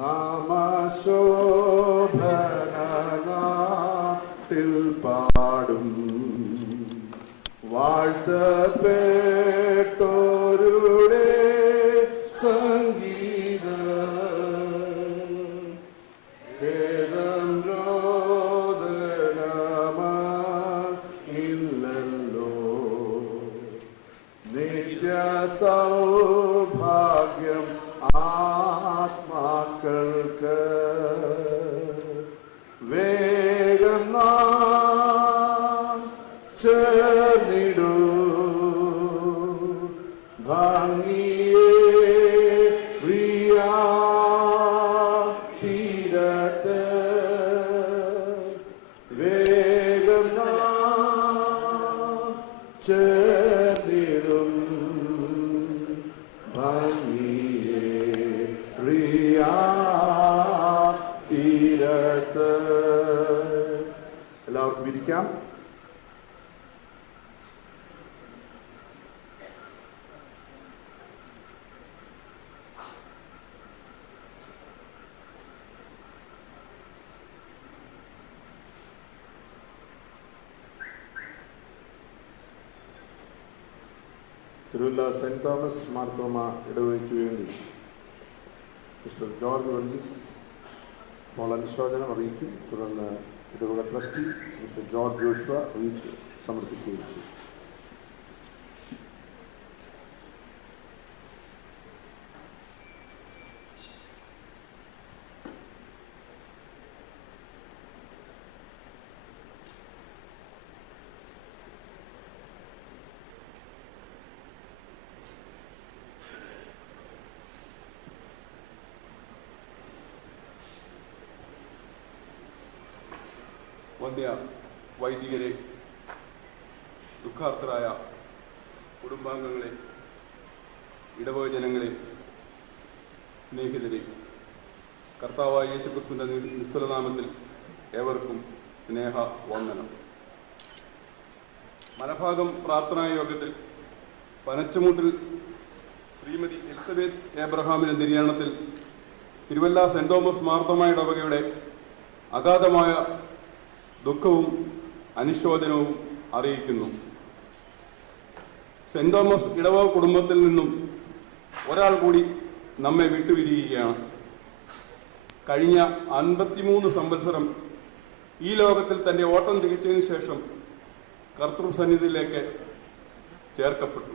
നാമശോഭനാട്ടിൽ പാടും വാഴ്ത്തപ്പെട്ടോരുടെ സംഗീതം വേദം രോദനമില്ലല്ലോ നിത്യ സൗഭാഗ്യം ആത്മാക്കൾക്ക് വേഗം നാം ചേർന്നിടൂ ഭംഗിയേ തീരത്ത് വേഗം നാം ചേർന്നിടും ഭംഗിയേ തീരത്ത്. എല്ലാവർക്കും ഇരിക്കാം. തിരുവല്ല സെന്റ് തോമസ് മാർത്തോമ ഇടവകയ്ക്ക് വേണ്ടി മിസ്റ്റർ ജോർജ് വർഗീസ് മോൾ അനുശോചനം അറിയിക്കും. തുടർന്ന് ഇടവക trustee mister George Joshua wreath സമർപ്പിക്കുകയും ചെയ്യും. വന്ധ്യ വൈദികരെ, ദുഃഖാർത്തരായ കുടുംബാംഗങ്ങളെ, ഇടവക ജനങ്ങളെ, സ്നേഹിതരെ, കർത്താവായ യേശുക്രിസ്തുവിന്റെ നിസ്തുലനാമത്തിൽ ഏവർക്കും സ്നേഹ വന്ദനം. മനഭാഗം പ്രാർത്ഥനാ യോഗത്തിൽ പനച്ചമൂട്ടിൽ ശ്രീമതി എലിസബത്ത് ഏബ്രഹാമിന്റെ നിര്യാണത്തിൽ തിരുവല്ല സെന്റ് തോമസ് മാർത്തോമ ഇടവകയുടെ അഗാധമായ ദുഃഖവും അനുശോചനവും അറിയിക്കുന്നു. സെന്റ് തോമസ് ഇടവക കുടുംബത്തിൽ നിന്നും ഒരാൾ കൂടി നമ്മെ വിട്ടുപിരിയുകയാണ്. കഴിഞ്ഞ 53 സംവത്സരം ഈ ലോകത്തിൽ തന്റെ ഓട്ടം തികച്ചതിനു ശേഷം കർത്തൃസന്നിധിയിലേക്ക് ചേർക്കപ്പെട്ടു.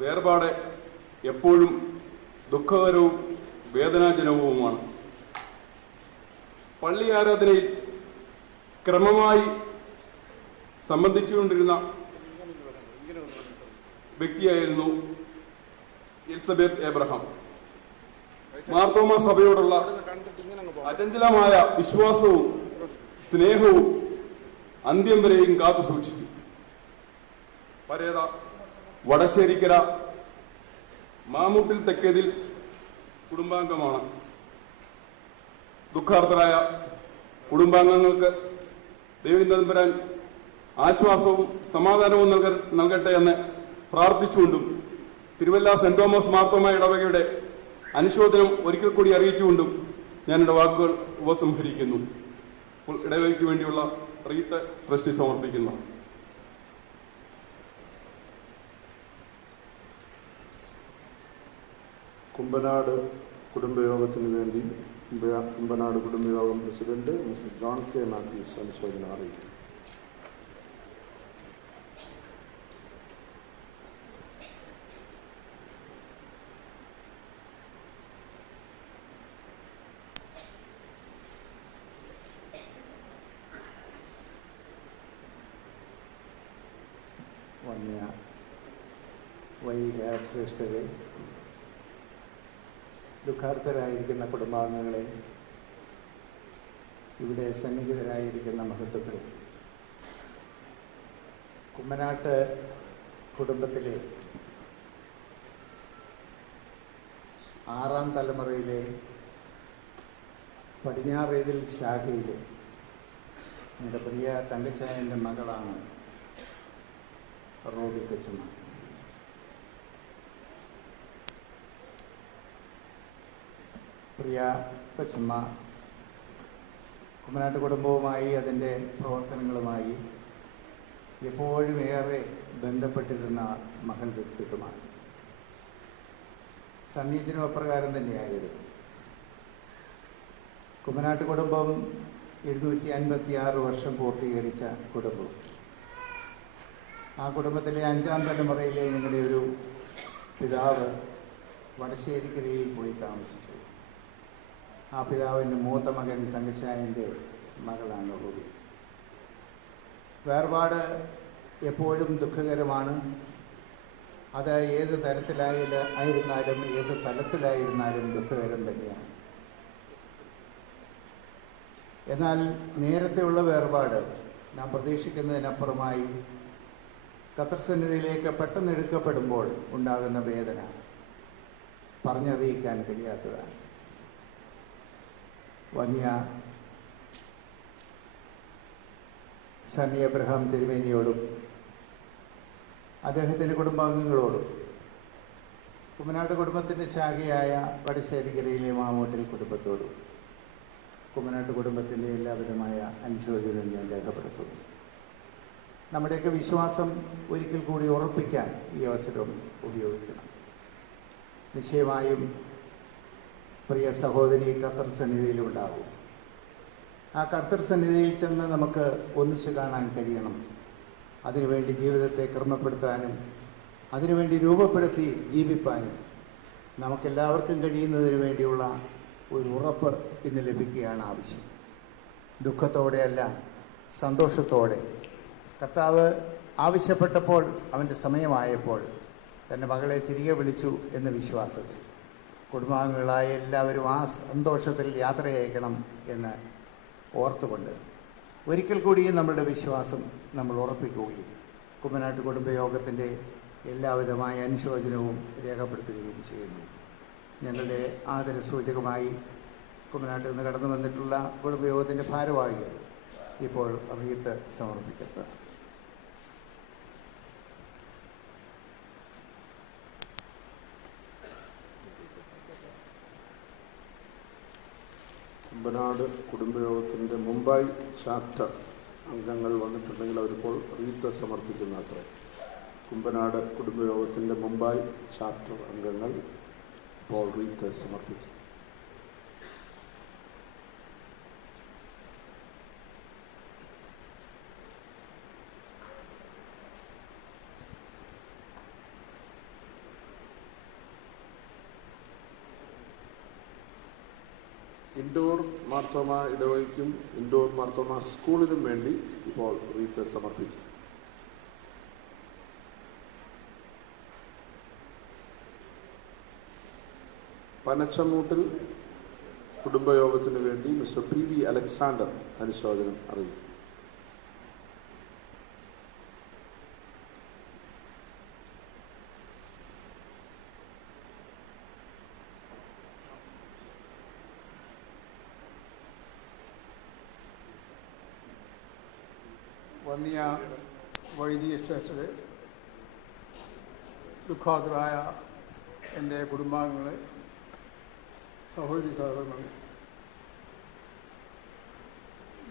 വേർപാട് എപ്പോഴും ദുഃഖകരവും വേദനാജനകവുമാണ്. പള്ളി ആരാധനയിൽ ക്രമമായി സംബന്ധിച്ചുകൊണ്ടിരുന്ന വ്യക്തിയായിരുന്നു എലിസബത്ത് ഏബ്രഹാം. മാർത്തോമ സഭയോടുള്ള അചഞ്ചലമായ വിശ്വാസവും സ്നേഹവും അന്ത്യം വരെയും കാത്തു സൂക്ഷിച്ചു. പരേത വടശ്ശേരിക്കര മാമൂട്ടിൽ തെക്കേതിൽ കുടുംബാംഗമാണ്. ദുഃഖാർത്തരായ കുടുംബാംഗങ്ങൾക്ക് ദൈവം തമ്പുരാൻ ആശ്വാസവും സമാധാനവും നൽകട്ടെ എന്ന് പ്രാർത്ഥിച്ചുകൊണ്ടും തിരുവല്ല സെന്റ് തോമസ് മാർത്തോമ ഇടവകയുടെ അനുശോചനം ഒരിക്കൽ കൂടി അറിയിച്ചുകൊണ്ടും ഞാൻ എന്റെ വാക്കുകൾ ഉപസംഹരിക്കുന്നു. ഇടവകയ്ക്ക് വേണ്ടിയുള്ള റീത്ത് ട്രസ്റ്റി സമർപ്പിക്കുന്നു. കുമ്പനാട് കുടുംബയോഗത്തിന് വേണ്ടി കുമ്പനാട് കുടുംബയോഗം president mister John K Mathews അനുശോചനം അറിയിക്കും. വന്യ വൈദിക ശ്രേഷ്ഠരെ, ദുഃഖാർത്തരായിരിക്കുന്ന കുടുംബാംഗങ്ങളെ, ഇവിടെ സന്നിഹിതരായിരിക്കുന്ന മഹത്തുക്കളെ, കുമ്മനാട്ട് കുടുംബത്തിലെ 6ാം തലമുറയിലെ പടിഞ്ഞാറേതിൽ ശാഖയിലെ എൻ്റെ പ്രിയ തങ്കച്ചായൻ്റെ മകളാണ് റോബി കൊച്ചമ്മ. പ്രിയ കൊച്ചമ്മ കുമ്മനാട്ട് കുടുംബവുമായി അതിൻ്റെ പ്രവർത്തനങ്ങളുമായി എപ്പോഴും ഏറെ ബന്ധപ്പെട്ടിരുന്ന മഹൽ വ്യക്തിത്വമാണ്. സണ്ണീച്ചനും അപ്രകാരം തന്നെയായിരുന്നു. കുമ്മനാട്ട് കുടുംബം 256 വർഷം പൂർത്തീകരിച്ച കുടുംബം. ആ കുടുംബത്തിലെ 5ാം തലമുറയിലെ ഞങ്ങളുടെ ഒരു പിതാവ് വടശ്ശേരിക്കരയിൽ പോയി താമസിച്ചു. ആ പിതാവിൻ്റെ മൂത്ത മകൻ തങ്കച്ചായൻ്റെ മകളാണ് റൂബി. വേർപാട് എപ്പോഴും ദുഃഖകരമാണ്. അത് ഏത് തരത്തിലായിരുന്നാലും ഏത് തലത്തിലായിരുന്നാലും ദുഃഖകരം തന്നെയാണ്. എന്നാൽ നേരത്തെയുള്ള വേർപാട് നാം പ്രതീക്ഷിക്കുന്നതിനപ്പുറമായി ഖത്തർ സന്നിധിയിലേക്ക് പെട്ടെന്ന് എടുക്കപ്പെടുമ്പോൾ ഉണ്ടാകുന്ന വേദന പറഞ്ഞറിയിക്കാൻ കഴിയാത്തതാണ്. വന്യ സണ്ണി എബ്രഹാം തിരുമേനിയോടും അദ്ദേഹത്തിൻ്റെ കുടുംബാംഗങ്ങളോടും കുമ്മനാട്ട് കുടുംബത്തിൻ്റെ ശാഖയായ വടശ്ശേരിക്കരയിലെ മാമൂട്ടിൽ കുടുംബത്തോടും കുമ്മനാട്ട് കുടുംബത്തിൻ്റെ എല്ലാവിധമായ അനുശോചനം ഞാൻ രേഖപ്പെടുത്തുന്നു. നമ്മുടെയൊക്കെ വിശ്വാസം ഒരിക്കൽ കൂടി ഉറപ്പിക്കാൻ ഈ അവസരം ഉപയോഗിക്കണം. നിശ്ചയമായും പ്രിയ സഹോദരി ഖത്തർ സന്നിധിയിലുണ്ടാവും. ആ ഖത്തർ സന്നിധിയിൽ ചെന്ന് നമുക്ക് ഒന്നിച്ചു കാണാൻ കഴിയണം. അതിനുവേണ്ടി ജീവിതത്തെ ക്രമപ്പെടുത്താനും അതിനുവേണ്ടി രൂപപ്പെടുത്തി ജീവിപ്പാനും നമുക്കെല്ലാവർക്കും കഴിയുന്നതിന് വേണ്ടിയുള്ള ഒരു ഉറപ്പ് ഇന്ന് ലഭിക്കുകയാണ് ആവശ്യം. ദുഃഖത്തോടെയല്ല, സന്തോഷത്തോടെ. കർത്താവ് ആവശ്യപ്പെട്ടപ്പോൾ, അവൻ്റെ സമയമായപ്പോൾ തൻ്റെ മകളെ തിരികെ വിളിച്ചു എന്ന വിശ്വാസത്തിൽ കുടുംബാംഗങ്ങളായ എല്ലാവരും ആ സന്തോഷത്തിൽ യാത്രയയക്കണം എന്ന് ഓർത്തുകൊണ്ട് ഒരിക്കൽ കൂടിയും നമ്മളുടെ വിശ്വാസം നമ്മൾ ഉറപ്പിക്കുകയും കുമ്മനാട്ട് കുടുംബയോഗത്തിൻ്റെ എല്ലാവിധമായ അനുശോചനവും രേഖപ്പെടുത്തുകയും ചെയ്യുന്നു. ഞങ്ങളുടെ ആദരസൂചകമായി കുമ്മനാട്ടിൽ നിന്ന് കടന്നു വന്നിട്ടുള്ള കുടുംബയോഗത്തിൻ്റെ ഭാരവാഹികൾ ഇപ്പോൾ റീത്ത് സമർപ്പിക്കുന്നത്. കുമ്പനാട് കുടുംബയോഗത്തിൻ്റെ മുംബൈ ചാപ്റ്റർ അംഗങ്ങൾ വന്നിട്ടുണ്ടെങ്കിൽ അവരിപ്പോൾ റീത്ത് സമർപ്പിക്കുന്ന അത്ര. കുമ്പനാട് കുടുംബയോഗത്തിൻ്റെ മുംബൈ ചാപ്റ്റർ അംഗങ്ങൾ ഇപ്പോൾ റീത്ത് സമർപ്പിക്കും. ഇൻഡോർ മാർത്തോമ ഇടവകയ്ക്കും ഇൻഡോർ മാർത്തോമ സ്കൂളിനും വേണ്ടി ഇപ്പോൾ റീത്ത് സമർപ്പിക്കും. പനച്ചമൂട്ടിൽ കുടുംബയോഗത്തിന് വേണ്ടി മിസ്റ്റർ PV അലക്സാണ്ടർ അനുശോചനം അറിയിക്കും. വന്യ വൈദിക ശ്രേഷ്ഠരെ, ദുഃഖാതുരായ എൻ്റെ കുടുംബാംഗങ്ങളെ, സഹോദരി സഹോദരങ്ങളെ,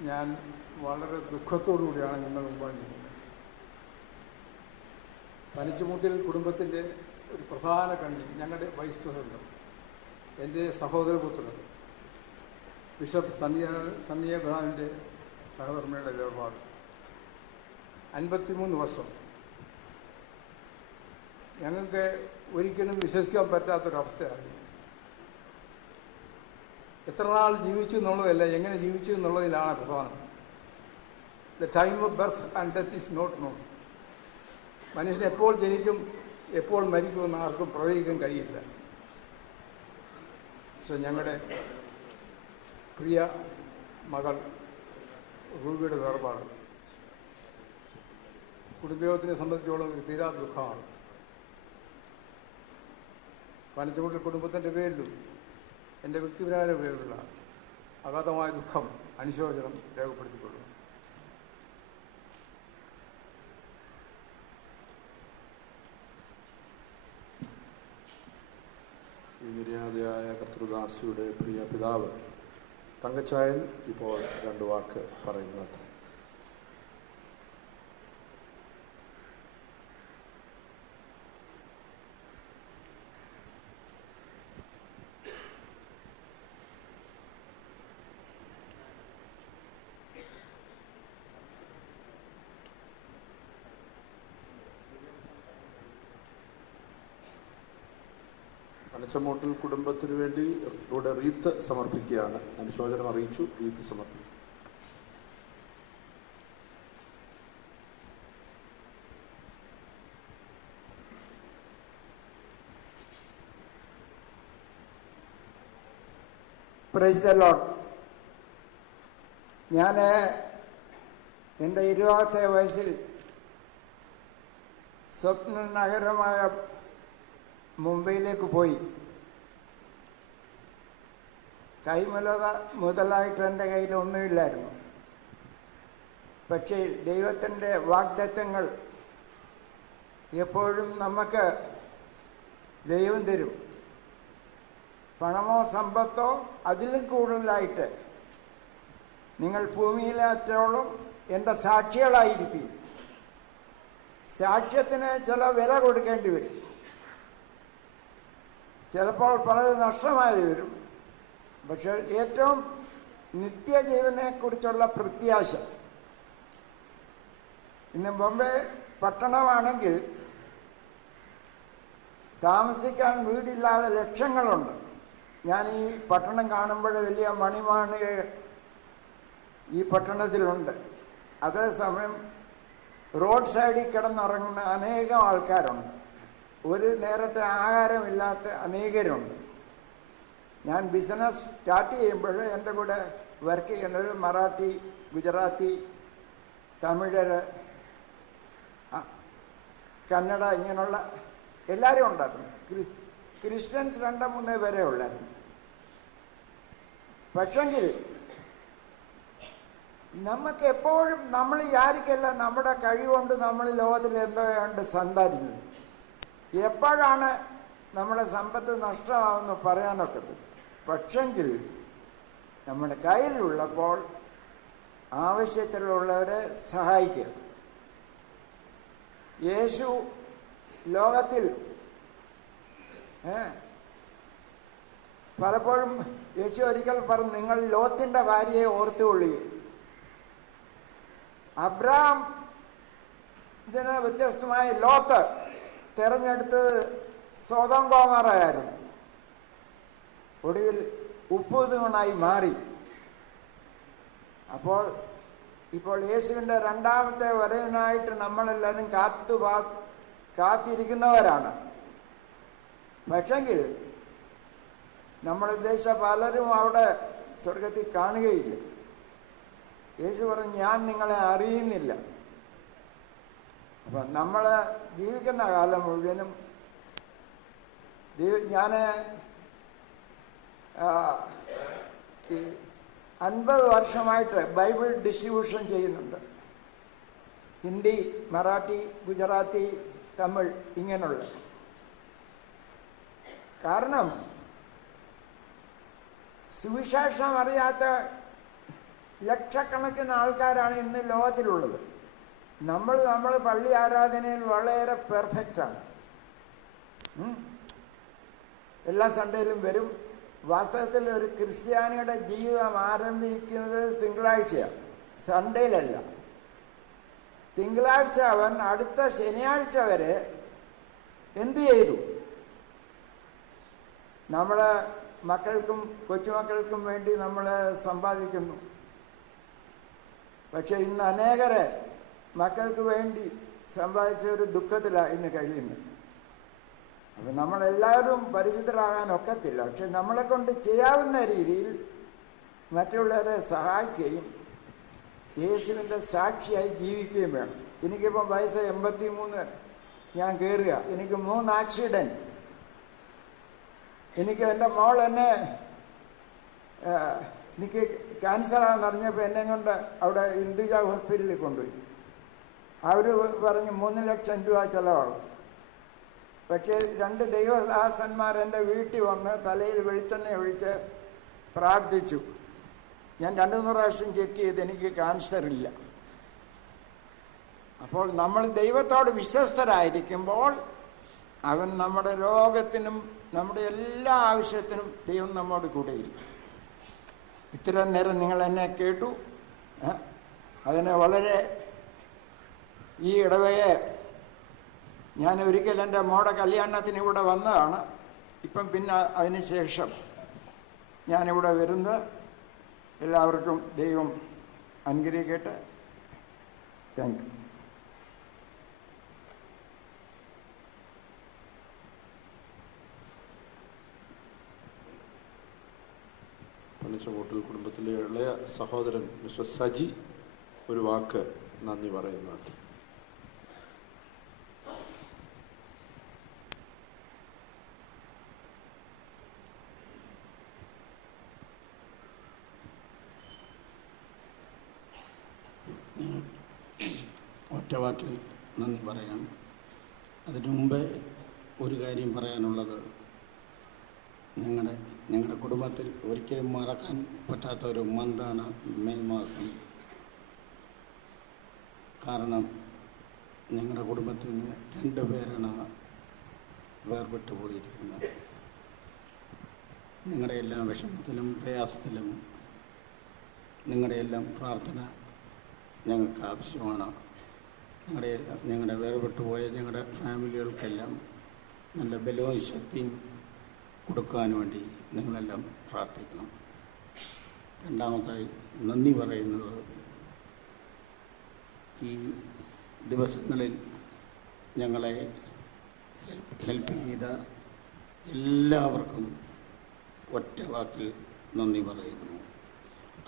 ഞാൻ വളരെ ദുഃഖത്തോടുകൂടിയാണ് നിങ്ങൾ മുമ്പാൻ ചെയ്യുന്നത്. പനച്ചമൂട്ടിൽ കുടുംബത്തിൻ്റെ ഒരു പ്രധാന കണ്ണി ഞങ്ങളുടെ വൈസ് പ്രസിഡന്റ്, എൻ്റെ സഹോദരപുത്രൻ ബിഷപ്പ് സണ്ണി എബ്രഹാമിൻ്റെ സഹധർമ്മിയുടെ വേർപാട്. 53 വർഷം. ഞങ്ങൾക്ക് ഒരിക്കലും വിശ്വസിക്കാൻ പറ്റാത്തൊരവസ്ഥയാണ്. എത്ര നാൾ ജീവിച്ചു എന്നുള്ളതല്ല, എങ്ങനെ ജീവിച്ചു എന്നുള്ളതിലാണ് പ്രധാനം. The time of birth and death is not known. മനുഷ്യൻ എപ്പോൾ ജനിക്കും എപ്പോൾ മരിക്കുമെന്ന് ആർക്കും പ്രവചിക്കാൻ കഴിയില്ല. പക്ഷെ ഞങ്ങളുടെ പ്രിയ മകൾ റൂബിയുടെ വേർപാട് കുടുംബയോഗത്തിനെ സംബന്ധിച്ചോളം ഒരു തീരാ ദുഃഖമാണ്. പനച്ചമൂട്ടിൽ കുടുംബത്തിൻ്റെ പേരിലും എൻ്റെ വ്യക്തിപരമായ പേരിലുള്ള അഗാധമായ ദുഃഖം, അനുശോചനം രേഖപ്പെടുത്തിക്കൊള്ളുന്നു. ഈ നിര്യാതയായ കർത്തൃദാസിയുടെ പ്രിയ പിതാവ് തങ്കച്ചായൻ ഇപ്പോൾ 2 വാക്ക് പറയുന്നത്. പനച്ചമൂട്ടിൽ കുടുംബത്തിനു വേണ്ടി ഇവിടെ റീത്ത് സമർപ്പിക്കുകയാണ്. അനുശോചനം അറിയിച്ചു. റീത്ത് സമർപ്പിക്കും. Praise the Lord. ഞാൻ എൻ്റെ 20ാമത്തെ വയസ്സിൽ സ്വപ്ന നഗരമായ മുംബൈയിലേക്ക് പോയി. മുതലായിട്ട് എൻ്റെ കയ്യിൽ ഒന്നുമില്ലായിരുന്നു. പക്ഷേ ദൈവത്തിൻ്റെ വാഗ്ദത്തങ്ങൾ എപ്പോഴും നമുക്ക് ദൈവം തരും. പണമോ സമ്പത്തോ അതിലും കൂടുതലായിട്ട് നിങ്ങൾ ഭൂമിയിലേറ്റോളം എൻ്റെ സാക്ഷികളായിരിക്കും. സാക്ഷ്യത്തിന് ചില വില കൊടുക്കേണ്ടി വരും. ചിലപ്പോൾ പലത് നഷ്ടമായി വരും. പക്ഷെ ഏറ്റവും നിത്യജീവനെക്കുറിച്ചുള്ള പ്രത്യാശ. ഇന്ന് ബോംബെ പട്ടണമാണെങ്കിൽ താമസിക്കാൻ വീടില്ലാതെ ലക്ഷങ്ങളുണ്ട്. ഞാൻ ഈ പട്ടണം കാണുമ്പോൾ വലിയ മണിമാണികൾ ഈ പട്ടണത്തിലുണ്ട്. അതേസമയം റോഡ് സൈഡിൽ കിടന്നിറങ്ങുന്ന അനേകം ആൾക്കാരുണ്ട്. ഒരു നേരത്തെ ആഹാരമില്ലാത്ത അനേകരുണ്ട്. ഞാൻ ബിസിനസ് സ്റ്റാർട്ട് ചെയ്യുമ്പോൾ എൻ്റെ കൂടെ വർക്ക് ചെയ്യുന്നൊരു മറാഠി, ഗുജറാത്തി, തമിഴര്, കന്നഡ ഇങ്ങനെയുള്ള എല്ലാവരും ഉണ്ടായിരുന്നു. ക്രിസ്ത്യൻസ് 2-3 പേരെ ഉള്ളായിരുന്നു. പക്ഷെങ്കിൽ നമുക്ക് എപ്പോഴും നമ്മൾ വിചാരിക്കല്ല നമ്മുടെ കഴിവുകൊണ്ട് നമ്മൾ ലോകത്തിൽ എന്തോ കൊണ്ട് സന്ധാരിച്ചത്. എപ്പോഴാണ് നമ്മുടെ സമ്പത്ത് നഷ്ടമാകുമെന്ന് പറയാനൊക്കത്തില്ല. പക്ഷെങ്കിൽ നമ്മുടെ കയ്യിലുള്ളപ്പോൾ ആവശ്യത്തിലുള്ളവരെ സഹായിക്കുക. യേശു ലോകത്തിൽ പലപ്പോഴും യേശു ഒരിക്കൽ പറഞ്ഞു, നിങ്ങൾ ലോത്തിന്റെ ഭാര്യയെ ഓർത്തുകൊള്ളുക. അബ്രഹാം ഇതിന് വ്യത്യസ്തമായി ലോത്ത് തെരഞ്ഞെടുത്ത് സോദോം ഗോമോറയായിരുന്നു. ഒടുവിൽ ഉപ്പുതൂണായി മാറി. ഇപ്പോൾ യേശുവിൻ്റെ 2ാമത്തെ വരവിനായിട്ട് നമ്മളെല്ലാവരും കാത്തിരിക്കുന്നവരാണ്. പക്ഷെങ്കിൽ നമ്മൾ ഉദ്ദേശിച്ച പലരും അവിടെ സ്വർഗത്തിൽ കാണുകയില്ല. യേശു പറഞ്ഞു, ഞാൻ നിങ്ങളെ അറിയുന്നില്ല. അപ്പം നമ്മൾ ജീവിക്കുന്ന കാലം മുഴുവനും ഞാൻ 50 വർഷമായിട്ട് ബൈബിൾ ഡിസ്ട്രിബ്യൂഷൻ ചെയ്യുന്നുണ്ട്. ഹിന്ദി, മറാഠി, ഗുജറാത്തി, തമിഴ് ഇങ്ങനെയുള്ള. കാരണം സുവിശേഷം അറിയാത്ത ലക്ഷക്കണക്കിന് ആൾക്കാരാണ് ഇന്ന് ലോകത്തിലുള്ളത്. നമ്മൾ പള്ളി ആരാധനയിൽ വളരെ പെർഫെക്റ്റാണ്. എല്ലാ സൺഡേയിലും വരും. വാസ്തവത്തിൽ ഒരു ക്രിസ്ത്യാനിയുടെ ജീവിതം ആരംഭിക്കുന്നത് തിങ്കളാഴ്ചയാണ്, സൺഡേയിലല്ല. തിങ്കളാഴ്ച അവൻ അടുത്ത ശനിയാഴ്ച വരെ എന്തു ചെയ്തു? നമ്മുടെ മക്കൾക്കും കൊച്ചുമക്കൾക്കും വേണ്ടി നമ്മൾ സമ്പാദിക്കുന്നു. പക്ഷെ ഇന്ന് അനേകരെ മക്കൾക്ക് വേണ്ടി സമ്പാദിച്ച ഒരു ദുഃഖത്തിലാണ് ഇന്ന് കഴിയുന്നത്. അപ്പം നമ്മളെല്ലാവരും പരിശുദ്ധരാകാൻ ഒക്കത്തില്ല. പക്ഷെ നമ്മളെ കൊണ്ട് ചെയ്യാവുന്ന രീതിയിൽ മറ്റുള്ളവരെ സഹായിക്കുകയും യേശുവിൻ്റെ സാക്ഷിയായി ജീവിക്കുകയും വേണം. എനിക്കിപ്പം വയസ്സ് 83, ഞാൻ കയറുക. എനിക്ക് 3 ആക്സിഡൻറ്റ്. എനിക്ക് എൻ്റെ മോൾ എന്നെ എനിക്ക് ക്യാൻസറാണെന്ന് അറിഞ്ഞപ്പോൾ എന്നെ കൊണ്ട് അവിടെ ഹിന്ദുജ ഹോസ്പിറ്റലിൽ കൊണ്ടുപോയി. അവർ പറഞ്ഞ് 3 ലക്ഷം രൂപ ചിലവാകും. പക്ഷേ 2 ദൈവദാസന്മാർ എൻ്റെ വീട്ടിൽ വന്ന് തലയിൽ വെളിച്ചെണ്ണ ഒഴിച്ച് പ്രാർത്ഥിച്ചു. ഞാൻ 2-3 പ്രാവശ്യം ചെക്ക് ചെയ്ത് എനിക്ക് ക്യാൻസറില്ല. അപ്പോൾ നമ്മൾ ദൈവത്തോട് വിശ്വസ്തരായിരിക്കുമ്പോൾ അവൻ നമ്മുടെ രോഗത്തിനും നമ്മുടെ എല്ലാ ആവശ്യത്തിനും ദൈവം നമ്മോട് കൂടെയിരിക്കും. ഇത്ര നേരം നിങ്ങൾ എന്നെ കേട്ടു. അതിനെ വളരെ ഈ ഇടവയെ ഞാൻ ഒരിക്കൽ എൻ്റെ മോടെ കല്യാണത്തിന് ഇവിടെ വന്നതാണ്. ഇപ്പം പിന്നെ അതിന് ശേഷം ഞാനിവിടെ വരുന്നത്. എല്ലാവർക്കും ദൈവം അനുഗ്രഹിക്കട്ടെ. Thank you. പനച്ചമൂട്ടിൽ കുടുംബത്തിലെ ഇളയ സഹോദരൻ മിസ്റ്റർ സജി ഒരു വാക്ക് നന്ദി പറയുന്നതാണ്. ഒറ്റവാക്കിൽ നന്ദി പറയാം. അതിനു മുമ്പേ ഒരു കാര്യം പറയാനുള്ളത്, ഞങ്ങളുടെ കുടുംബത്തിൽ ഒരിക്കലും മറക്കാൻ പറ്റാത്ത ഒരു മന്താണ് മെയ് മാസം. കാരണം ഞങ്ങളുടെ കുടുംബത്തിൽ നിന്ന് 2 പേരാണ് വേർപെട്ടു പോയിരിക്കുന്നത്. നിങ്ങളുടെ എല്ലാ വിഷമത്തിലും പ്രയാസത്തിലും നിങ്ങളുടെ എല്ലാം പ്രാർത്ഥന ഞങ്ങൾക്ക് ആവശ്യമാണ്. ഞങ്ങളുടെ വേർപെട്ടു പോയ ഞങ്ങളുടെ ഫാമിലികൾക്കെല്ലാം നല്ല ബലവും ശക്തിയും കൊടുക്കാൻ വേണ്ടി നിങ്ങളെല്ലാം പ്രാർത്ഥിക്കണം. രണ്ടാമതായി നന്ദി പറയുന്നത്, ഈ ദിവസങ്ങളിൽ ഞങ്ങളെ ഹെൽപ്പ് ചെയ്ത എല്ലാവർക്കും ഒറ്റ വാക്കിൽ നന്ദി പറയുന്നു.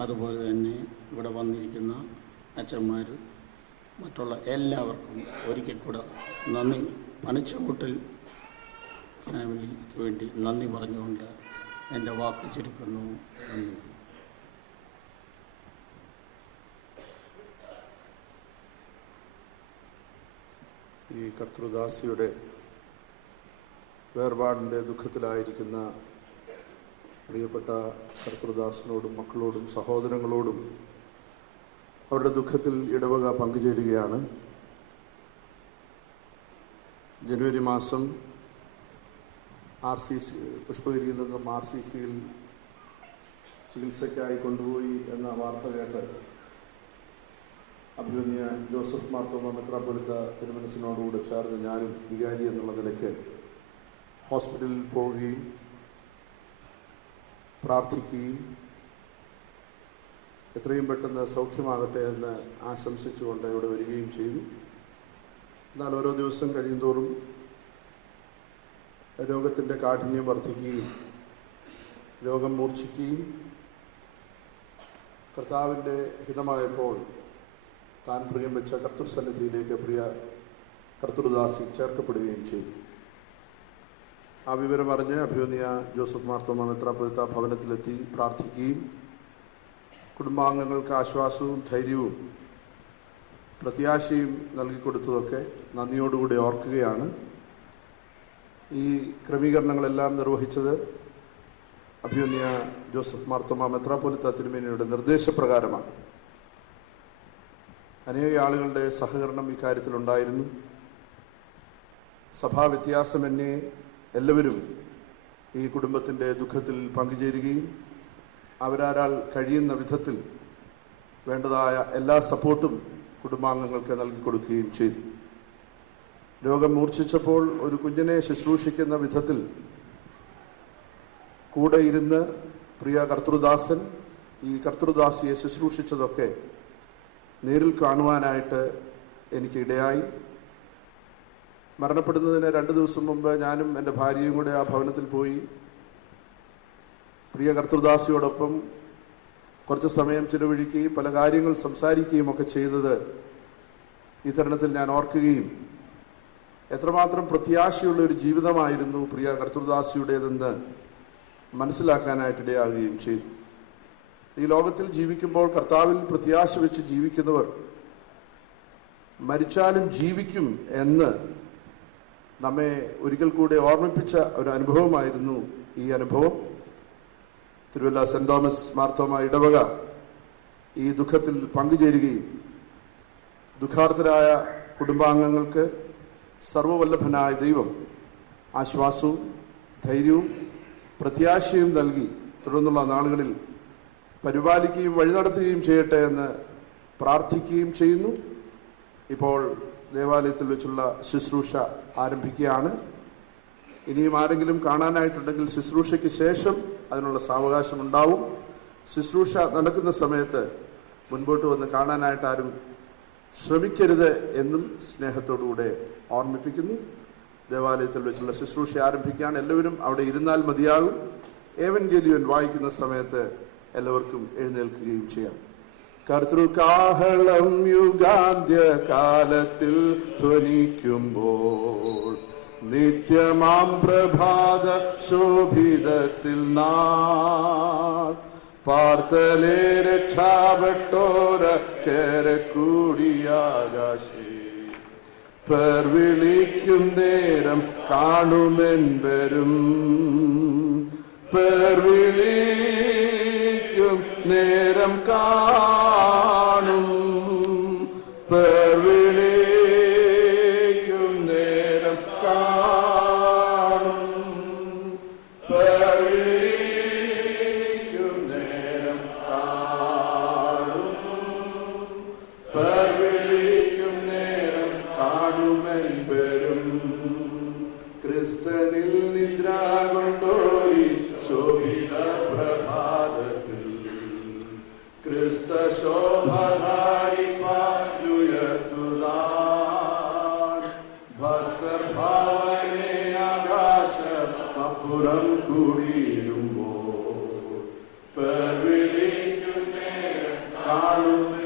അതുപോലെ തന്നെ ഇവിടെ വന്നിരിക്കുന്ന അച്ഛന്മാർ, മറ്റുള്ള എല്ലാവർക്കും ഒരിക്കൽ കൂടെ നന്ദി. പനച്ചമൂട്ടിൽ ഫാമിലിക്ക് വേണ്ടി നന്ദി പറഞ്ഞുകൊണ്ട് എൻ്റെ വാക്ക് ചുരുക്കുന്നു. നന്ദി. ഈ കർത്തൃദാസിയുടെ വേർപാടിൻ്റെ ദുഃഖത്തിലായിരിക്കുന്ന പ്രിയപ്പെട്ട കർത്തൃദാസിനോടും മക്കളോടും സഹോദരങ്ങളോടും അവരുടെ ദുഃഖത്തിൽ ഇടവക പങ്കുചേരുകയാണ്. ജനുവരി മാസം പുഷ്പഗിരിയിൽ നിന്നും RCCയിൽ ചികിത്സയ്ക്കായി കൊണ്ടുപോയി എന്ന വാർത്ത കേട്ട് അഭിമന്യ ജോസഫ് മാർത്തോമ മെത്രാപ്പൊലീത്ത തിരുമനസിനോടുകൂടെ ചേർന്ന് ഞാനും വികാരി എന്നുള്ള നിലയ്ക്ക് ഹോസ്പിറ്റലിൽ പോവുകയും പ്രാർത്ഥിക്കുകയും എത്രയും പെട്ടെന്ന് സൗഖ്യമാകട്ടെ എന്ന് ആശംസിച്ചുകൊണ്ട് ഇവിടെ വരികയും ചെയ്തു. എന്നാൽ ഓരോ ദിവസം കഴിയുന്തോറും രോഗത്തിൻ്റെ കാഠിന്യം വർദ്ധിക്കുകയും രോഗം മൂർച്ഛിക്കുകയും കർത്താവിൻ്റെ ഹിതമായപ്പോൾ താൻ പ്രിയം വെച്ച കർത്തൃസന്നിധിയിലേക്ക് പ്രിയ കർത്തൃദാസി ചേർക്കപ്പെടുകയും ചെയ്തു. ആ വിവരം അറിഞ്ഞ് അഭിമന്യ ജോസഫ് മാർത്തോമ മെത്രാപ്പൊലീത്ത ഭവനത്തിലെത്തി പ്രാർത്ഥിക്കുകയും കുടുംബാംഗങ്ങൾക്ക് ആശ്വാസവും ധൈര്യവും പ്രത്യാശയും നൽകിക്കൊടുത്തതൊക്കെ നന്ദിയോടുകൂടി ഓർക്കുകയാണ്. ഈ ക്രമീകരണങ്ങളെല്ലാം നിർവഹിച്ചത് അഭിമന്യ ജോസഫ് മാർത്തോമ മെത്രാപ്പൊലീത്ത തിരുമേനിയുടെ നിർദ്ദേശപ്രകാരമാണ്. അനേക ആളുകളുടെ സഹകരണം ഇക്കാര്യത്തിലുണ്ടായിരുന്നു. സഭാ വ്യത്യാസമന്യേ എല്ലാവരും ഈ കുടുംബത്തിൻ്റെ ദുഃഖത്തിൽ പങ്കുചേരുകയും അവരാൽ കഴിയുന്ന വിധത്തിൽ വേണ്ടതായ എല്ലാ സപ്പോർട്ടും കുടുംബാംഗങ്ങൾക്ക് നൽകിക്കൊടുക്കുകയും ചെയ്തു. രോഗം മൂർച്ഛിച്ചപ്പോൾ ഒരു കുഞ്ഞിനെ ശുശ്രൂഷിക്കുന്ന വിധത്തിൽ കൂടെ ഇരുന്ന് പ്രിയ കർത്തൃദാസൻ ഈ കർത്തൃദാസിയെ ശുശ്രൂഷിച്ചതൊക്കെ നേരിൽ കാണുവാനായിട്ട് എനിക്ക് ഇടയായി. മരണപ്പെടുന്നതിന് 2 ദിവസം മുമ്പ് ഞാനും എൻ്റെ ഭാര്യയും കൂടെ ആ ഭവനത്തിൽ പോയി പ്രിയ കർത്തൃദാസിയോടൊപ്പം കുറച്ച് സമയം ചിലവഴിക്കുകയും പല കാര്യങ്ങൾ സംസാരിക്കുകയും ഒക്കെ ചെയ്തത് ഈ തരുണത്തിൽ ഞാൻ ഓർക്കുകയും എത്രമാത്രം പ്രത്യാശയുള്ള ഒരു ജീവിതമായിരുന്നു പ്രിയ കർത്തൃദാസിയുടേതെന്ന് മനസ്സിലാക്കാനായിട്ടിടയാകുകയും ചെയ്തു. ഈ ലോകത്തിൽ ജീവിക്കുമ്പോൾ കർത്താവിൽ പ്രത്യാശ വെച്ച് ജീവിക്കുന്നവർ മരിച്ചാലും ജീവിക്കും എന്ന് നമ്മെ ഒരിക്കൽ കൂടി ഓർമ്മിപ്പിച്ച ഒരു അനുഭവമായിരുന്നു ഈ അനുഭവം. തിരുവല്ല സെന്റ് തോമസ് മാർത്തോമ ഇടവക ഈ ദുഃഖത്തിൽ പങ്കുചേരുകയും ദുഃഖാർത്തരായ കുടുംബാംഗങ്ങൾക്ക് സർവവല്ലഭനായ ദൈവം ആശ്വാസവും ധൈര്യവും പ്രത്യാശയും നൽകി തുടർന്നുള്ള നാളുകളിൽ പരിപാലിക്കുകയും വഴി നടത്തുകയും ചെയ്യട്ടെ എന്ന് പ്രാർത്ഥിക്കുകയും ചെയ്യുന്നു. ഇപ്പോൾ ദേവാലയത്തിൽ വെച്ചുള്ള ശുശ്രൂഷ ആരംഭിക്കുകയാണ്. ഇനിയും ആരെങ്കിലും കാണാനായിട്ടുണ്ടെങ്കിൽ ശുശ്രൂഷയ്ക്ക് ശേഷം അതിനുള്ള സാവകാശം ഉണ്ടാവും. ശുശ്രൂഷ നടക്കുന്ന സമയത്ത് മുൻപോട്ട് വന്ന് കാണാനായിട്ട് ആരും ശ്രമിക്കരുത് എന്നും സ്നേഹത്തോടുകൂടെ ഓർമ്മിപ്പിക്കുന്നു. ദേവാലയത്തിൽ വെച്ചുള്ള ശുശ്രൂഷ ആരംഭിക്കുകയാണ്. എല്ലാവരും അവിടെ ഇരുന്നാൽ മതിയാകും. ഏവൻഗേലിയോൻ വായിക്കുന്ന സമയത്ത് എല്ലാവർക്കും എഴുന്നേൽക്കുകയും ചെയ്യാം. കർത്തൃകാഹളം യുഗാന്ത്യ കാലത്തിൽ ധ്വനിക്കുമ്പോൾ നിത്യമാം പ്രഭാത ശോഭിതത്തിൽ പാർത്തലേ രക്ഷാപ്പെട്ടോര കേരക്കൂടിയാകാശേ വിളിക്കും നേരം കാണുമെൻവരും വിളിക്കും നേരം കാണും വിളിക്കും നേരം കാണും വിളിക്കും നേരം കാണും വിളിക്കും നേരം കാണുമെൻവരും ക്രിസ്തനിൽ നിദ്ര കൊണ്ടോരി ശോഭിത പ്രഭാതത്തിൽ ക്രിസ്ത ശോഭയുയർത്തുതാൻ ഭക്തർ ഭാവനെ ആകാശമപ്പുറം കൂടിയിടുമ്പോൾ വിളിക്കും നേരം കാണുമെൻ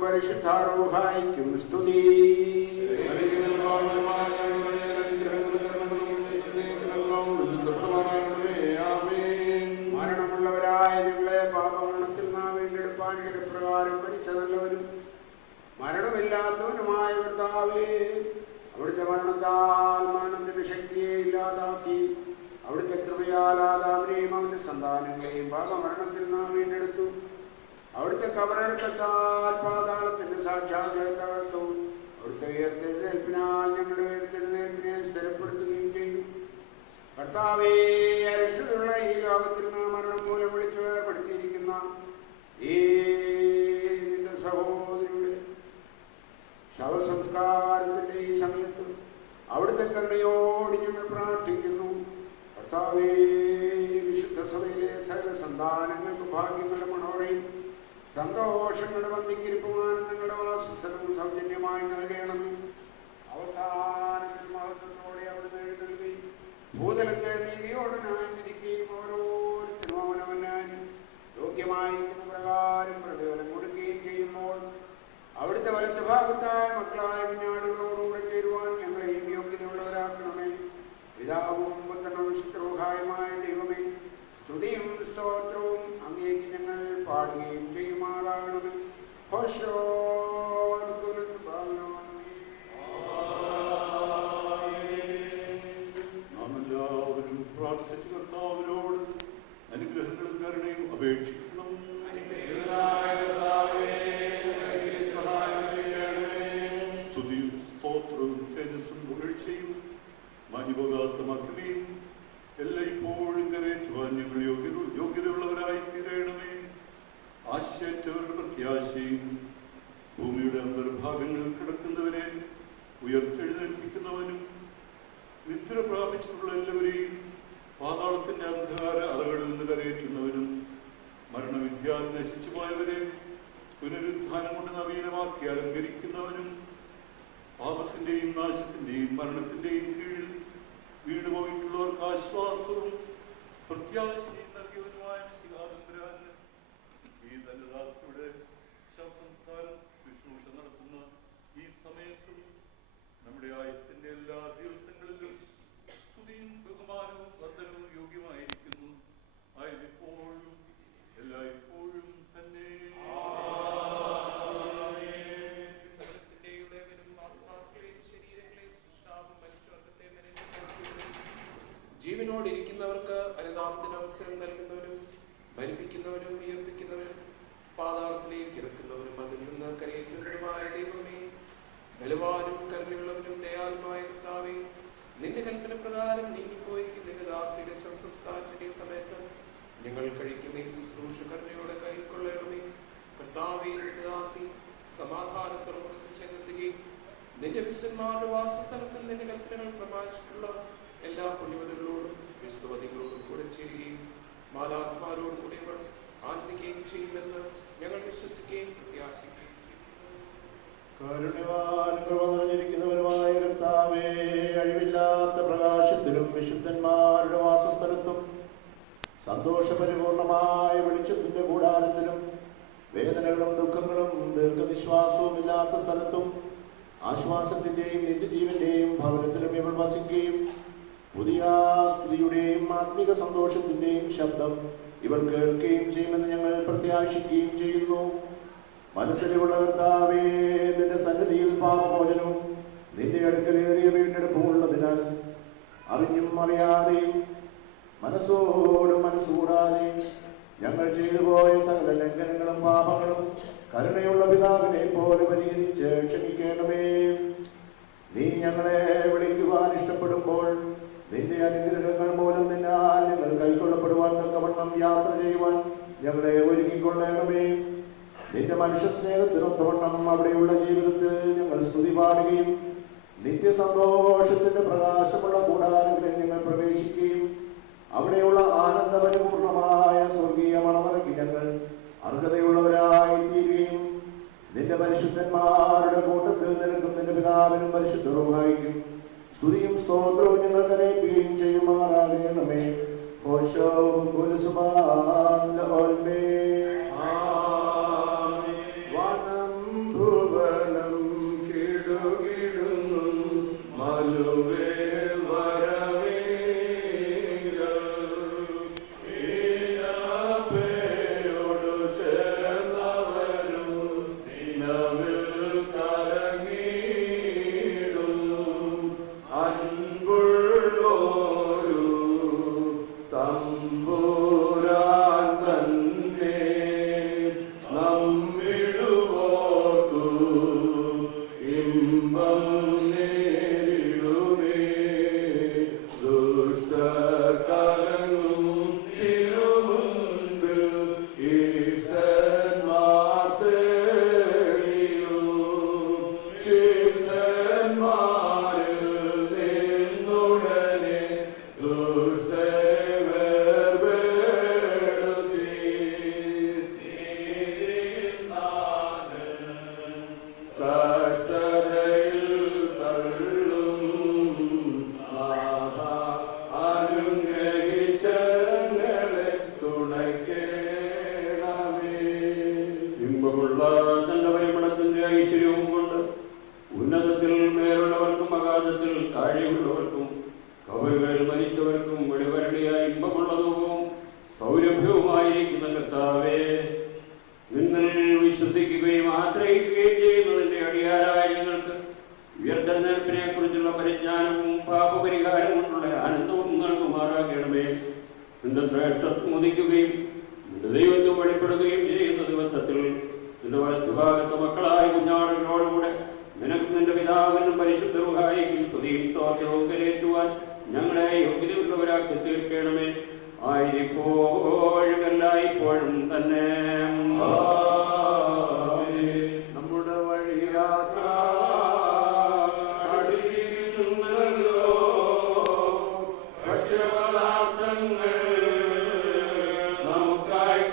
പരിശുദ്ധാരൂഹായിക്കും സ്തുതി. മരണമുള്ളവരായ ഞങ്ങളെ പാപമരണത്തിൽ നാം വീണ്ടെടുപ്പാൻ പ്രകാരം മരിച്ച നല്ലവരും മരണമില്ലാത്തവനുമായ കർത്താവേ, അവിടുത്തെ മരണത്താൽ മരണത്തിന്റെ ശക്തിയെ ഇല്ലാതാക്കി അവിടുത്തെ കൃപയാൽ ആദാമിനെയും അവന്റെ സന്താനങ്ങളെയും പാപമരണത്തിൽ നാം വീണ്ടെടുത്തു. അവിടുത്തെ കബറടക്കത്താൽ പാതാളത്തിന്റെ സാക്ഷാത്കാരത്തെ തകർത്തു. അവിടുത്തെ ഉയർത്തെഴുന്നേൽപ്പിനാൽ ഞങ്ങളുടെ ഉയർത്തെഴുന്നേൽപ്പിനെ സ്ഥിരപ്പെടുത്തുകയും ചെയ്തു. കർത്താവേ, അരിഷ്ടതയുള്ള ഈ ലോകത്തിൽ നാം മരണം മൂലം വിളിച്ചു വേർപ്പെടുത്തിയിരിക്കുന്ന നിന്റെ സഹോദരിയുടെ ശവസംസ്കാരത്തിന്റെ ഈ സമയത്ത് അവിടുത്തെ കരുണയോട് ഞങ്ങൾ പ്രാർത്ഥിക്കുന്നു. കർത്താവേ, വിശുദ്ധ സഭയിലെ സകല സന്താനങ്ങൾക്ക് ഭാഗ്യങ്ങളുടെ മണോറയും സന്തോഷങ്ങളുടെ വന്ദിക്കിരിപ്പുമാനന്ദങ്ങളുടെ വാസസ്ഥലവും സൗജന്യമായി നൽകണമേ. അവസാനത്തിൽ മഹത്വത്തോടെ അവിടുന്ന് എഴുന്നേൽക്കുകയും ഭൂതലത്തെ നീതിയോടെ ന്യായം വിധിക്കുകയും ഓരോരുത്തരും അവനവനായി യോഗ്യമായിരിക്കുന്ന പ്രകാരം പ്രതിഫലം കൊടുക്കുകയും ചെയ്യുമ്പോൾ അവിടുത്തെ വലത്ത് ഭാഗത്തായ മക്കളായ കുഞ്ഞാടുകളോടുകൂടെ ചേരുവാൻ ഞങ്ങളെയും യോഗ്യതയുള്ളവരാക്കണമേ. പിതാവും പുത്രനും വിശുദ്ധരൂഹായുമായ ദൈവമേ, സ്തുതിയും സ്തോത്രവും അങ്ങേക്ക് ഞങ്ങൾ പാടുകയും ചെയ്യുമാറാകണമേ. ഹോശോ നാം എല്ലാവരും പ്രാർത്ഥിച്ച് കർത്താവിനോട് അനുഗ്രഹങ്ങളും കരുണയും അപേക്ഷിക്കണം. സ്തുതിയും സ്തോത്രവും തേജസ്സും പുകഴ്ചയും മാഞ്ഞുപോകാത്ത മഹിമയും എല്ലായ്പ്പോഴും കരയേറ്റുവാൻ ഞങ്ങൾ യോഗ്യതയുള്ളവരായി തീരണമേ. ആശയറ്റവരുടെ പ്രത്യാശയും ഭൂമിയുടെ അന്തർഭാഗങ്ങളിൽ കിടക്കുന്നവരെ ഉയർത്തെഴുന്നേൽപ്പിക്കുന്നവനും നിദ്ര പ്രാപിച്ചിട്ടുള്ള എല്ലാവരെയും പാതാളത്തിന്റെ അന്ധകാര അറകളിൽ നിന്ന് കരയേറ്റുന്നവനും മരണവിദ്യാൽ നശിച്ചു പോയവരെ പുനരുദ്ധാനം കൊണ്ട് നവീനമാക്കി അലങ്കരിക്കുന്നവനും പാപത്തിന്റെയും നാശത്തിന്റെയും മരണത്തിന്റെയും കീഴിൽ വീണുപോയിട്ടുള്ളവർക്ക് ആശ്വാസവും പ്രത്യാശയും നൽകിയവനുമായ മിശിഹാതമ്പുരാന് ഈ ധനദാസിയുടെ ശവസംസ്കാരം ശുശ്രൂഷ നടത്തുന്ന ഈ സമയത്തും നമ്മുടെ ആയുസ്സിന്റെ എല്ലാ ദിവസങ്ങളിലും സ്തുതിയും ബഹുമാനവും വന്ദനവും യോഗ്യമായിരിക്കുന്നു. ആയതിപ്പോഴും എല്ലായ്പ്പോഴും തന്നെ. ജീവനോടിരിക്കുന്നവർക്ക് അനുതാപത്തിന് അവസരം നൽകുന്നവരും മരിപ്പിക്കുന്നവരും ഉയർപ്പിക്കുന്നവരും പാതാളത്തിലേക്ക് ഇറക്കുന്നവരും അതിൽ നിന്ന് കരയേറ്റുന്നവരുമായ ദൈവമേ, ബലവാനും കരുണയുള്ളവനും ദയാലുമായ കർത്താവേ, നിന്റെ കൽപ്പന പ്രകാരം നീങ്ങിപ്പോയി നിന്റെ ദാസിയുടെ ശവസംസ്കാരത്തിന്റെ സമയത്ത് ഞങ്ങൾ കഴിക്കുന്ന ഈ ശുശ്രൂഷ കരുണയോടെ കൈക്കൊള്ളണമേ. കർത്താവേ, നിന്റെ ദാസി സമാധാനത്തോടെ ചെന്നെത്തുകയും നിന്റെ വിശുദ്ധന്മാരുടെ വാസസ്ഥലത്തിൽ നിന്റെ കൽപ്പനകൾ പ്രമാണിച്ചിട്ടുള്ള എല്ലാ പുണ്യവതികളോടും വിശുദ്ധവതികളോടും കൂടെ ചേരുകയും മാലാത്മാരോടും കൂടെ ഇവർ ആനന്ദിക്കുകയും ചെയ്യുമെന്ന് ഞങ്ങൾ വിശ്വസിക്കുകയും പ്രത്യാശിക്കുകയും കാരുണ്യവാനും കൃപ നിറഞ്ഞിരിക്കുന്നവരുമായ കർത്താവേ, അഴിവില്ലാത്ത പ്രകാശത്തിലും വിശുദ്ധന്മാരുടെ വാസസ്ഥലത്തും സന്തോഷപരിപൂർണമായ വെളിച്ചത്തിന്റെ കൂടാരത്തിലും വേദനകളും ദുഃഖങ്ങളും ദീർഘനിശ്വാസവും ഇല്ലാത്ത സ്ഥലത്തും ആശ്വാസത്തിന്റെയും നിത്യജീവന്റെയും ഭവനത്തിലും ഇവൾ വസിക്കുകയും പുതിയ സ്തുതിയുടെയും ആത്മിക സന്തോഷത്തിന്റെയും ശബ്ദം ഇവൾ കേൾക്കുകയും ചെയ്യുമെന്ന് ഞങ്ങൾ പ്രത്യാശിക്കുകയും ചെയ്യുന്നു. മനസ്സിലുള്ള കർത്താവേ, നിന്റെ സന്നിധിയിൽ പാപമോചനവും നിന്റെ അടുക്കലേറിയ വീണ്ടെടുപ്പുമുള്ളതിനാൽ അറിഞ്ഞും അറിയാതെയും മനസ്സോടും മനസ്സുകൂടാതെയും ഞങ്ങൾ ചെയ്തു പോയ സകല ലംഘനങ്ങളും പാപങ്ങളും കരുണയുള്ള പിതാവിനെ പോലെ പരിഹരിച്ച് ക്ഷമിക്കണമേ. നീ ഞങ്ങളെ വിളിക്കുവാൻ ഇഷ്ടപ്പെടുമ്പോൾ നിന്റെ അനുഗ്രഹങ്ങൾ മൂലം നിന്നാൽ ഞങ്ങൾ കൈക്കൊള്ളപ്പെടുവാൻ തക്കവണ്ണം യാത്ര ചെയ്യുവാൻ ഞങ്ങളെ ഒരുക്കിക്കൊള്ളണമേ. നിന്റെ മനുഷ്യ സ്നേഹത്തിനൊത്തവണ്ണം അവിടെയുള്ള ജീവിതത്തിൽ ഞങ്ങൾ സ്തുതി പാടുകയും നിത്യസന്തോഷത്തിന്റെ പ്രകാശമുള്ള കൂടാരങ്ങളിൽ ഞങ്ങൾ പ്രവേശിക്കുകയും അവിടെയുള്ള ആനന്ദപരിപൂർണമായ സ്വർഗീയ മണമറയ്ക്ക് ഞങ്ങൾ അർഹതയുള്ളവരായി തീരുകയും നിന്റെ പരിശുദ്ധന്മാരുടെ കൂട്ടത്തിൽ നിനക്കും നിന്റെ പിതാവിനും പരിശുദ്ധ റൂഹായിക്കും സ്തുതിയും സ്തോത്രവും ഞങ്ങൾ കരയിക്കുകയും ചെയ്യുമാറാകണമേ. വനം ഭുവനം കിടുകിടുന്നു മലുവേൽ വരവേ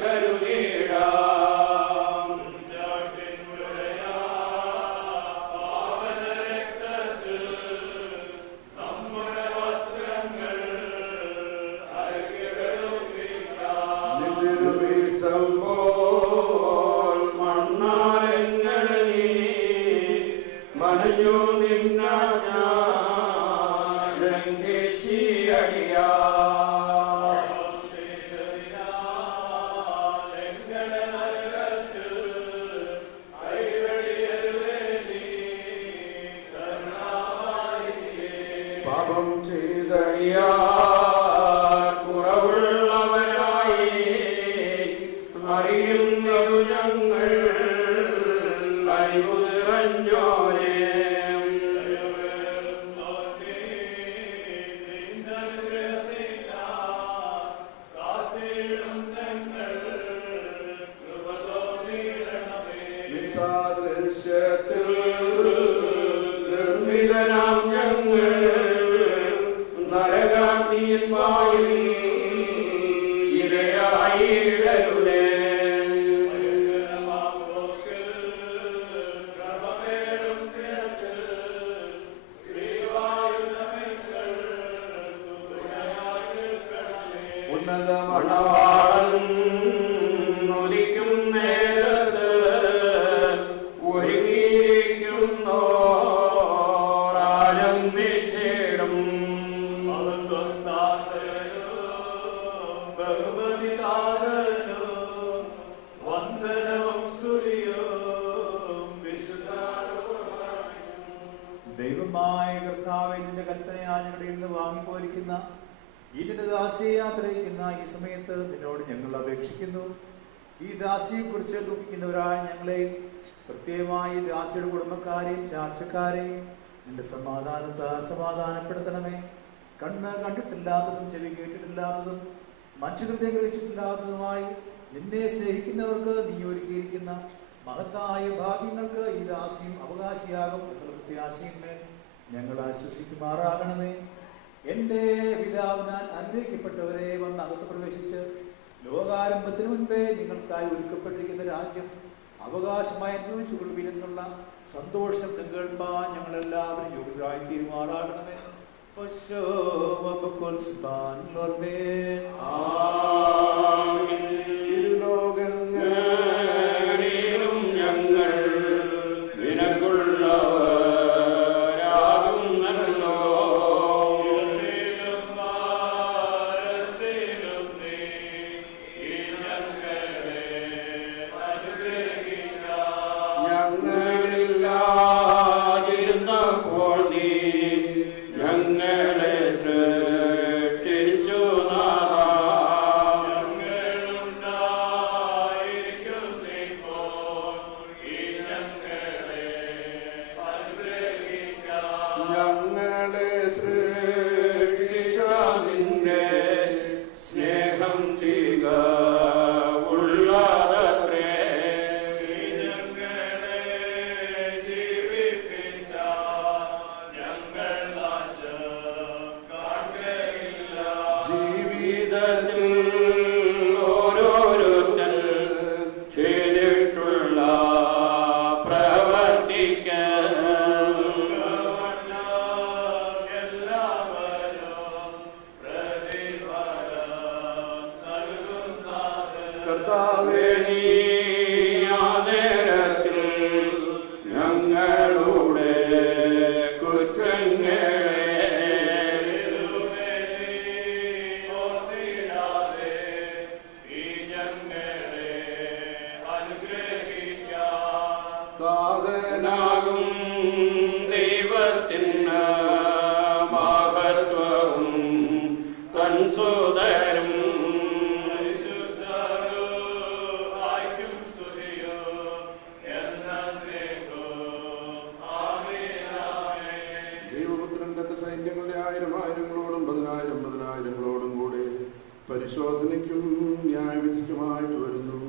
കരുതീടാ പാപം ചെയ്തടിയാ കുറവുള്ളവരായി അറിയുന്നതു ഞങ്ങൾ അറിവു നിറഞ്ഞോനെ സാദൃശ്യത്തിൽ നിർമ്മിതനാം ഞങ്ങൾ നരകാഗ്നിയിൽ ഇരയായിടരുതേ. ഉന്നത മണവാളൻ ഉദിക്കും നേരത്ത് ഒരുങ്ങിയിരിക്കുന്നോരാനന്ദിച്ചിടും. ദൈവമായ കർത്താവേ, നിന്റെ കൽപ്പനയാൽ ഞങ്ങളുടെ ഇന്ന് വാങ്ങിപ്പോരിക്കുന്ന ഇതിന്റെ ദാസിയെ ആശ്രയിക്കുന്ന ഈ സമയത്ത് നിന്നോട് ഞങ്ങൾ അപേക്ഷിക്കുന്നു. ഈ ദാസിയെക്കുറിച്ച് ദുഃഖിക്കുന്നവരായ ഞങ്ങളെ, പ്രത്യേകമായി ദാസിയുടെ കുടുംബക്കാരെയും ചാർച്ചക്കാരെയും നിന്റെ സമാധാനത്താൽ സമാധാനപ്പെടുത്തണമേ. കണ്ണ് കണ്ടിട്ടില്ലാത്തതും ചെവി കേട്ടിട്ടില്ലാത്തതും മനുഷ്യഹൃദയം ഗ്രഹിച്ചിട്ടില്ലാത്തതുമായി നിന്നെ സ്നേഹിക്കുന്നവർക്ക് നീ ഒരുക്കിയിരിക്കുന്ന മഹത്തായ ഭാഗ്യങ്ങൾക്ക് ഈ ദാസിയും അവകാശിയാകും എന്നുള്ള പ്രത്യാശയിന്മേൽ ഞങ്ങൾ ആശ്വസിക്കുമാറാകണമേ. എൻ്റെ പിതാവിനാൽ അനുഗ്രഹിക്കപ്പെട്ടവരെ വന്ന് അകത്ത് പ്രവേശിച്ച് ലോകാരംഭത്തിന് മുൻപേ നിങ്ങൾക്കായി ഒരുക്കപ്പെട്ടിരിക്കുന്ന രാജ്യം അവകാശമായി അനുഭവിച്ചു കൊള്ളുവിനെന്നുള്ള സന്തോഷം കേൾപ്പാൻ ഞങ്ങളെല്ലാവരും യോഗ്യരായി തീരുമാറാകണമേ. ഇരുലോകങ്ങളിലും ഞങ്ങൾ നിനക്കുള്ളവരാകുന്നല്ലോ. ഞങ്ങളില്ലാതിരുന്നപ്പോൾ നീ ഞങ്ങളെ സൃഷ്ടിച്ചു ഞങ്ങളെ സൃഷ്ടിച്ച നിന്റെ സ്നേഹം തിക ഉള്ളതത്രേ. ജീവിതത്തിൽ ഓരോരുത്തർ ചെയ്തിട്ടുള്ള പ്രവർത്തിക്ക കർത്താവേ, നീ ആ നേരത്തിൽ ഞങ്ങളുടെ കുറ്റങ്ങളെ താതനാകും ദൈവത്തിന് മഹത്വവും തൻ സുതരും ദൈവപുത്രൻ തന്റെ സൈന്യങ്ങളുടെ 1000,000-ങ്ങളോടും 10,000-10,000-ങ്ങളോടും കൂടെ പരിശോധനയ്ക്കും ന്യായവിധിക്കുമായിട്ട് വരുന്നു.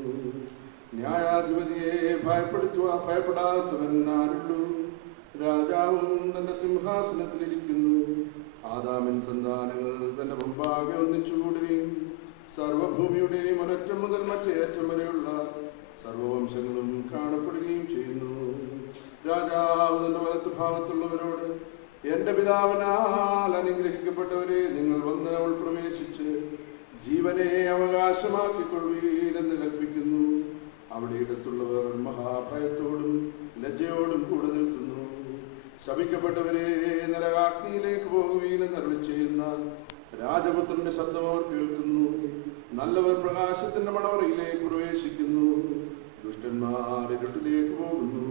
ന്യായാധിപതിയെ ഭയപ്പെടാത്തവൻ ആരുള്ളൂ? രാജാവും തന്റെ സിംഹാസനത്തിലിരിക്കുന്നു. ആദാമിൻ സന്താനങ്ങൾ തന്റെ മുമ്പാകെ ഒന്നിച്ചുകൂടുകയും സർവഭൂമിയുടെയും ഒരറ്റം മുതൽ മറ്റേ അറ്റം വരെയുള്ള സർവവംശങ്ങളും കാണപ്പെടുകയും ചെയ്യുന്നു. രാജാവ് തന്റെ വലത്ത് ഭാഗത്തുള്ളവരോട്, എന്റെ പിതാവിനാൽ അനുഗ്രഹിക്കപ്പെട്ടവരെ, നിങ്ങൾ വന്ന് അവൾ പ്രവേശിച്ച് ജീവനെ അവകാശമാക്കിക്കൊള്ളുവീരെന്ന് കൽപ്പിക്കുന്നു. അവിടെ ഇടത്തുള്ളവർ മഹാഭയത്തോടും ലജ്ജയോടും കൂടെ നിൽക്കുന്നു. ശപിക്കപ്പെട്ടവരെ നരകാഗ്നിയിലേക്ക് പോകുകയില്ലെന്ന് അരുളി ചെയ്യുന്ന രാജപുത്രന്റെ ശബ്ദം അവർ കേൾക്കുന്നു. നല്ലവർ പ്രകാശത്തിന്റെ മണവറയിലേക്ക് പ്രവേശിക്കുന്നു, ദുഷ്ടന്മാർ ഇരുട്ടിലേക്ക് പോകുന്നു.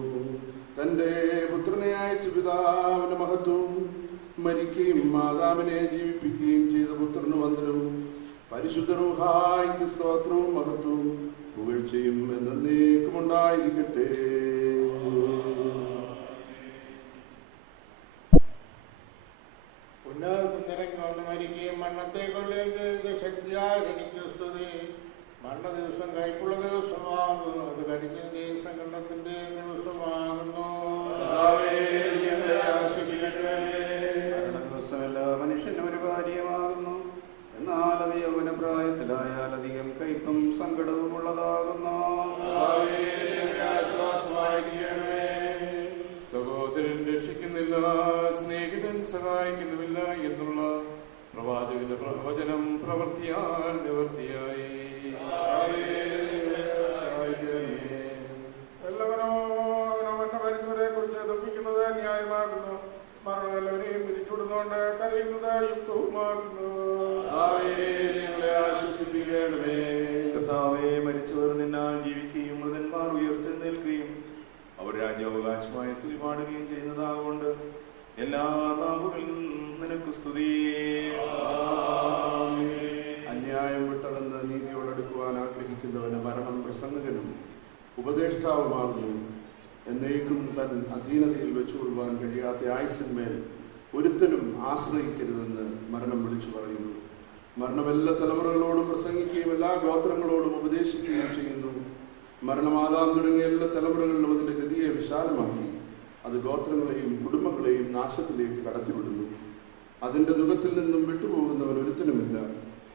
തന്റെ പുത്രനെ അയച്ച പിതാവിന്റെ മഹത്വം, മരിക്കുകയും മാതാവിനെ ജീവിപ്പിക്കുകയും ചെയ്ത പുത്രന് വന്ദനവും, പരിശുദ്ധ റൂഹായിക്ക് സ്തോത്രവും മഹത്വവും പുകഴ്ചയും എന്നേക്കുമുണ്ടായിരിക്കട്ടെ. ഉന്നതത്തിനിറങ്ങി വന്ന് മരിക്കുകയും മരണത്തെ കൊല്ലുകയും ചെയ്ത് ശക്തിയായ എനിക്ക് സ്തുതി. മരണ ദിവസം കൈക്കുള്ള ദിവസമാകുന്നു, അത് കഠിനന്റെ സങ്കടത്തിന്റെ ദിവസമാകുന്നു. ദിവസമല്ല മനുഷ്യന് ഒരു കാര്യമാകുന്നു, എന്നാൽ അത് യൗവനപ്രായത്തിലായാൽ അധികം കയ്പും സങ്കടവും ഉള്ളതാകുന്നു. സഹോദരൻ രക്ഷിക്കുന്നില്ല, സ്നേഹിതൻ സഹായിക്കുന്നുമില്ല എന്നുള്ള പ്രവാചകന്റെ പ്രവചനം പ്രവൃത്തിയാൽ നിവൃത്തിയായി. എല്ലാവരും വരുന്നവരെ കുറിച്ച് ദുഃഖിക്കുന്നത് ന്യായമാകുന്നു, മരണം എല്ലാവരെയും തിരിച്ചുവിടുന്നോണ്ട് കരയുന്നത് യുക്തവുമാകുന്നു. കർത്താവേ, മരിച്ചവർ നിന്നാൽ ജീവിക്കുകയും മൃതന്മാർ ഉയർച്ചെഴുന്നേൽക്കുകയും അവർ രാജ്യാവകാശമായ സ്തുതി പാടുകയും ചെയ്യുന്നതാകൊണ്ട് എല്ലാ നാവുകളിലും നിനക്ക് സ്തുതി. അന്യായം വിട്ടകന്ന് നീതിയോടടുക്കുവാൻ ആഗ്രഹിക്കുന്നവന് മരണം പ്രസംഗകനും ഉപദേഷ്ടാവുമാകുന്നു. എന്നേക്കും തൻ അധീനതയിൽ വെച്ചുകൊള്ളുവാൻ കഴിയാത്ത ആയുസ്സിന്മേൽ ഒരുത്തനും ആശ്രയിക്കരുതെന്ന് മരണം വിളിച്ചു പറയുന്നു. മരണം എല്ലാ തലമുറകളോടും പ്രസംഗിക്കുകയും എല്ലാ ഗോത്രങ്ങളോടും ഉപദേശിക്കുകയും ചെയ്യുന്നു. മരണമാതാം തുടങ്ങിയ എല്ലാ തലമുറകളിലും അതിൻ്റെ ഗതിയെ വിശാലമാക്കി അത് ഗോത്രങ്ങളെയും കുടുംബങ്ങളെയും നാശത്തിലേക്ക് കടത്തിവിടുന്നു. അതിൻ്റെ നുഖത്തിൽ നിന്നും വിട്ടുപോകുന്നവൻ ഒരുത്തനുമില്ല,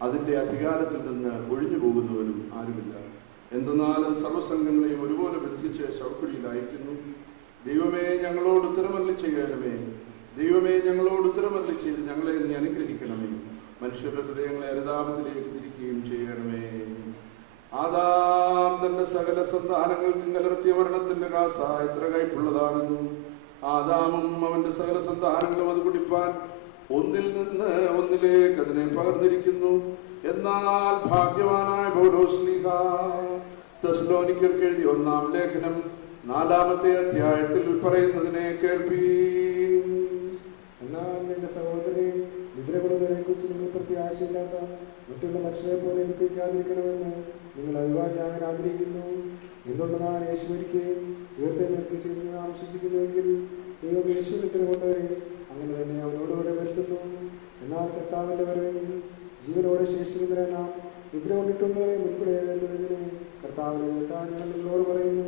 അതിൻ്റെ അധികാരത്തിൽ നിന്ന് ഒഴിഞ്ഞു പോകുന്നവനും ആരുമില്ല. എന്തെന്നാൽ അത് സർവ്വസംഘങ്ങളെയും ഒരുപോലെ ബന്ധിച്ച് ശവക്കുഴിയിൽ അയക്കുന്നു. ദൈവമേ, ഞങ്ങളോട് ഉത്തരമല്ലി ചെയ്യണമേ. ദൈവമേ, ഞങ്ങളോട് ഉത്തരമല്ലി ചെയ്ത് ഞങ്ങളെ നീ അനുഗ്രഹിക്കണമേ. മനുഷ്യരുടെ ഹൃദയങ്ങളെ അനുതാപത്തിലേക്ക് തിരിക്കുകയും ചെയ്യണമേ. ആദാം തന്റെ സകല സന്താനങ്ങൾക്കും കലർത്തിയ മരണത്തിന്റെ കാസ എത്ര കയ്പുള്ളതാകുന്നു. ആദാമും അവന്റെ സകല സന്താനങ്ങളും അത് കുടിപ്പാൻ ഒന്നിൽ നിന്ന് ഒന്നിലേക്ക് അതിനെ പകർന്നിരിക്കുന്നു. എന്നാൽ ഭാഗ്യവാനായ പൗലോസ്ലീഹ തെസ്സലോനിക്കർക്ക് എഴുതിയ 1-ാം ലേഖനം 4-ാമത്തെ അധ്യായത്തിൽ പറയുന്നതിനെ കേൾപ്പീൻ. എന്നാൽ എന്റെ സഹോദരനെ, നിദ്രകൊള്ളുന്നതിനെ കുറിച്ച് നിങ്ങൾ പ്രത്യാശയില്ലാത്ത മറ്റുള്ള മനുഷ്യരെ പോലെ നിൽക്കാതിരിക്കണമെന്ന് നിങ്ങൾ അറിവാൻ ഞാൻ ആഗ്രഹിക്കുന്നു. എന്തുകൊണ്ടെന്നാൽ യേശു മരിക്കുകയും ഉയർത്തെഴുന്നേൽക്കുകയും ചെയ്യുന്ന നാം വിശ്വസിക്കുന്നുവെങ്കിൽ ദൈവം യേശു നിദ്രകൊണ്ടവരെ അങ്ങനെ തന്നെ അവനോടുകൂടെ വരുത്തുന്നു. എന്നാൽ കർത്താവിന്റെ വരവെങ്കിൽ ജീവനോടെ ശേഷിക്കുന്നവരെ നാം നിദ്ര കൊണ്ടിട്ടുള്ളവരെ മുൻപിടേണ്ടതിന് കർത്താവിനെ കേട്ടാൽ ഞാൻ നിങ്ങളോട് പറയുന്നു.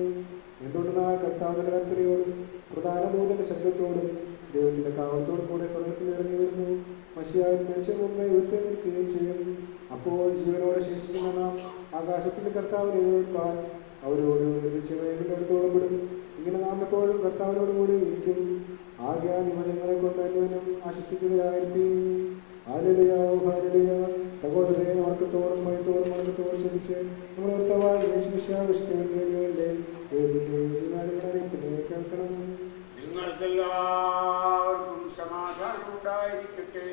എന്തുകൊണ്ടെന്നാൽ കർത്താവിന്റെ കൽപ്പനയോടും പ്രധാന ദൂതന്റെ ശബ്ദത്തോടും ദൈവത്തിന്റെ കാവത്തോടും കൂടെ സ്വർഗ്ഗത്തിൽ ഇറങ്ങി വരുന്നു. മശിഹായി മരിച്ച മുമ്പേ ഉയർത്തെഴുന്നേൽക്കുകയും ചെയ്യും. അപ്പോൾ ജീവനോടെ ശേഷിക്കുന്ന നാം ആകാശത്തിന്റെ കർത്താവിനെ എതിർക്കാൻ അവരോട് ഒരുമിച്ച് വേഗത്തോളം വിടും. ഇങ്ങനെ നാം എപ്പോഴും കർത്താവിനോട് കൂടി ഇരിക്കും. ആകയാൽ യുവജനങ്ങളെ കൊണ്ട് അന്യോന്യം ആശ്വസിക്കുകയായിരിക്കും. സഹോദരനെ വണക്കത്തോടും ഭയത്തോടും വണക്കത്തോടും ശ്രമിച്ച് നമ്മൾ ഭർത്താവായ യേശുവിന്റെ അറിയിപ്പിനെ കേൾക്കണം. നിങ്ങൾക്കെല്ലാവർക്കും സമാധാനം ഉണ്ടായിരിക്കട്ടെ.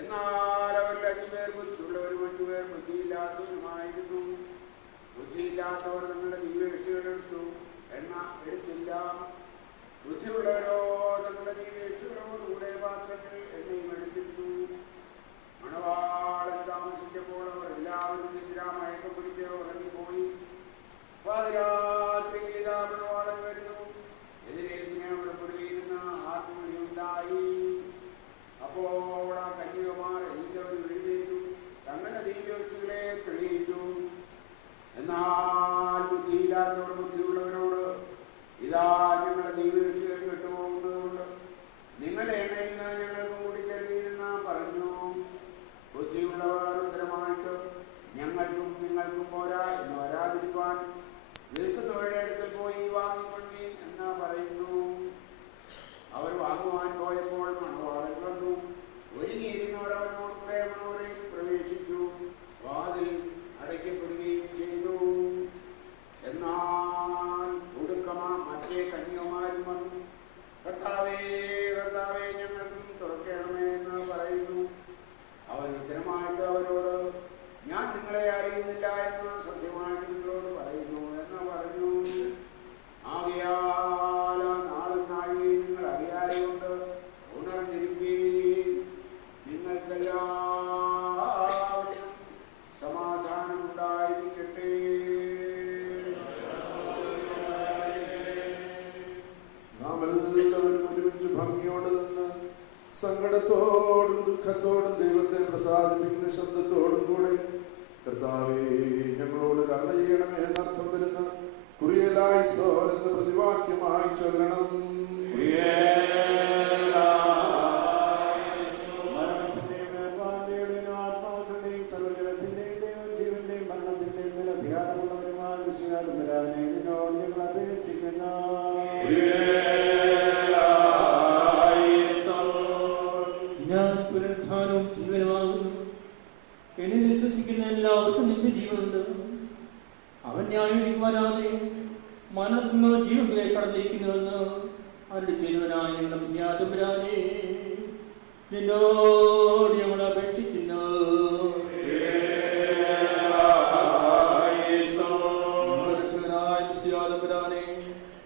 എന്നാൽ അവരിൽ 5 പേർ ബുദ്ധിയുള്ളവരും 5 പേർ ബുദ്ധിയില്ലാത്തവരുമായിരുന്നു. ബുദ്ധിയില്ലാത്തവർ തങ്ങളുടെ ദീപവൃഷ്ടികളെടുത്തു, എണ്ണ എടുത്തില്ല. ബുദ്ധിയുള്ളവരോ തങ്ങളുടെ ദീപവൃഷ്ടികളോടുകൂടെ പാത്രത്തിൽ എണ്ണയും എടുത്തിരുന്നു. മണവാളൻ താമസിച്ചപ്പോൾ അവർ എല്ലാവരും നിദ്രാമയക്കം പിടിച്ച് ഉറങ്ങിപ്പോയി. പാതിരാത്രിയിൽ ഇതാ മണവാളൻ വരുന്നു. നിങ്ങൾക്കും പോരാ എന്ന് വരാതിരിപ്പാൻ വിൽക്കുന്നവരുടെ അടുക്കൽ പോയി വാങ്ങിക്കൊള്ളീൻ എന്ന് പറയുന്നു. അവർ വാങ്ങുവാൻ പോയപ്പോൾ മണവാളൻ വന്നു. ഒരുങ്ങിയിരുന്നവർ അവനോട് കൂടെ മണവറയിൽ പ്രവേശിച്ചു. വാതിൽ അടയ്ക്കപ്പെടുകയും ചെയ്തു. എന്നാൽ ഒടുക്കമാ മറ്റേ കന്യകമാരും വന്നു. കർത്താവേ, കർത്താവേ, ഞങ്ങൾക്കും തുറക്കണമേ എന്ന് പറയുന്നു. അവൻ ഉത്തരമായിട്ട് അവരോട്, ഞാൻ നിങ്ങളെ അറിയുന്നില്ല എന്ന് സത്യമായിട്ട് നിങ്ങളോട് പറയുന്നു എന്ന് പറഞ്ഞു. ആകയാൽ നാളും നാഴികയും നിങ്ങൾ അറിയാതുകൊണ്ട് ഉണർന്നിരിപ്പീൻ. നിങ്ങൾക്കെല്ലാവരും സമാധാനം ഉണ്ടായിരിക്കട്ടെ. നാം എല്ലാവരും ഒരുമിച്ച് ഭംഗിയോടെ നിന്ന് സങ്കടത്തോടും ദുഃഖത്തോടും ദൈവത്തെ പ്രസാദിപ്പിക്കുന്ന ശബ്ദത്തോടും കൂടെ കർത്താവേ ഞങ്ങളോട് കരുണ ചെയ്യണമേ എന്നർത്ഥം വരുന്ന കുറിയലായിസോൻ എന്ന പ്രതിവാക്യമായി ചൊല്ലണം. ആത്മാവിന്റെയും സർവജനത്തിന്റെയും ദൈവജീവന്റെയും മരണത്തിന്റെയും മേൽ അധികാരമുള്ളവരുമായ വിശ്വാസംവരാനെ നിന്നോട് ഞങ്ങൾ അപേക്ഷിക്കുന്നു. ഞാൻ പുനരുത്ഥാനവും ജീവനുമാകുന്നു. എന്നിൽ വിശ്വസിക്കുന്ന എല്ലാവർക്കും നിത്യജീവനുണ്ട്. അവൻ ന്യായം വരാതെ മരണത്തിൽ നിന്ന് ജീവനിലേക്ക് കടന്നിരിക്കുന്നുവെന്ന് അവരുടെ ചെയ്തവനായ ഞങ്ങളും ചെയ്യാതവരാനെ നിന്നോട് ഞങ്ങൾ അപേക്ഷിക്കുന്നു.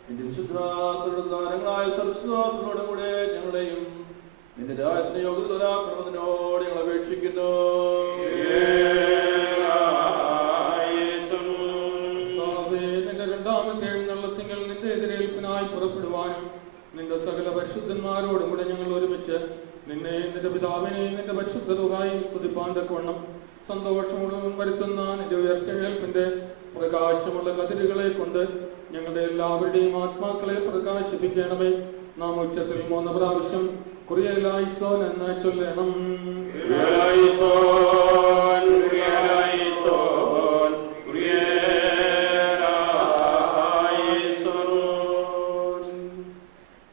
നിന്റെ വിശുദ്ധാസുരങ്ങളായ സർവ്വവിശ്വാസങ്ങളോടും കൂടെ ഞങ്ങളെയും നിന്റെ രാജ്യത്തിന് യോഗ്യതരാക്കണമെന്നതിനോട് ഞങ്ങൾ അപേക്ഷിക്കുന്നു. നിന്റെ രണ്ടാമത്തെ എഴുന്നള്ളത്തിങ്കൽ നിന്റെ എതിരേൽപ്പിനായി പുറപ്പെടുവാനും നിന്റെ സകല പരിശുദ്ധന്മാരോടും കൂടെ ഞങ്ങൾ ഒരുമിച്ച് നിന്നെ നിന്റെ പിതാവിനെയും നിന്റെ പരിശുദ്ധ തുകായും സ്തുതിപ്പാൻ തക്കവണ്ണം സന്തോഷമുള്ളതും വരുത്തുന്ന നിന്റെ ഉയർത്തെഴുന്നേൽപ്പിന്റെ പ്രകാശമുള്ള കതിരുകളെ കൊണ്ട് ഞങ്ങളുടെ എല്ലാവരുടെയും ആത്മാക്കളെ പ്രകാശിപ്പിക്കണമേ. നാം ഉച്ചത്തിൽ 3 പ്രാവശ്യം കുറിയലായിസോൻ എന്ന് ചൊല്ലണം.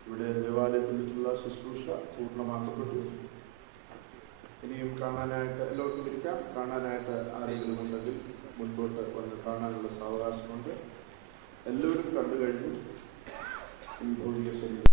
ഇവിടെ ദേവാലയത്തിൽ വെച്ചുള്ള ശുശ്രൂഷ പൂർണ്ണമാക്കപ്പെട്ടു. ഇനിയും കാണാനായിട്ട് എല്ലാവർക്കും ഇരിക്കാം. കാണാനായിട്ട് ആരെങ്കിലും ഉണ്ടെങ്കിൽ മുൻപോട്ട് വന്ന് കാണാനുള്ള സാവകാശമുണ്ട്. എല്ലാവരും കണ്ടു കഴിഞ്ഞു ഈ ഭൗതിക ശരീരം.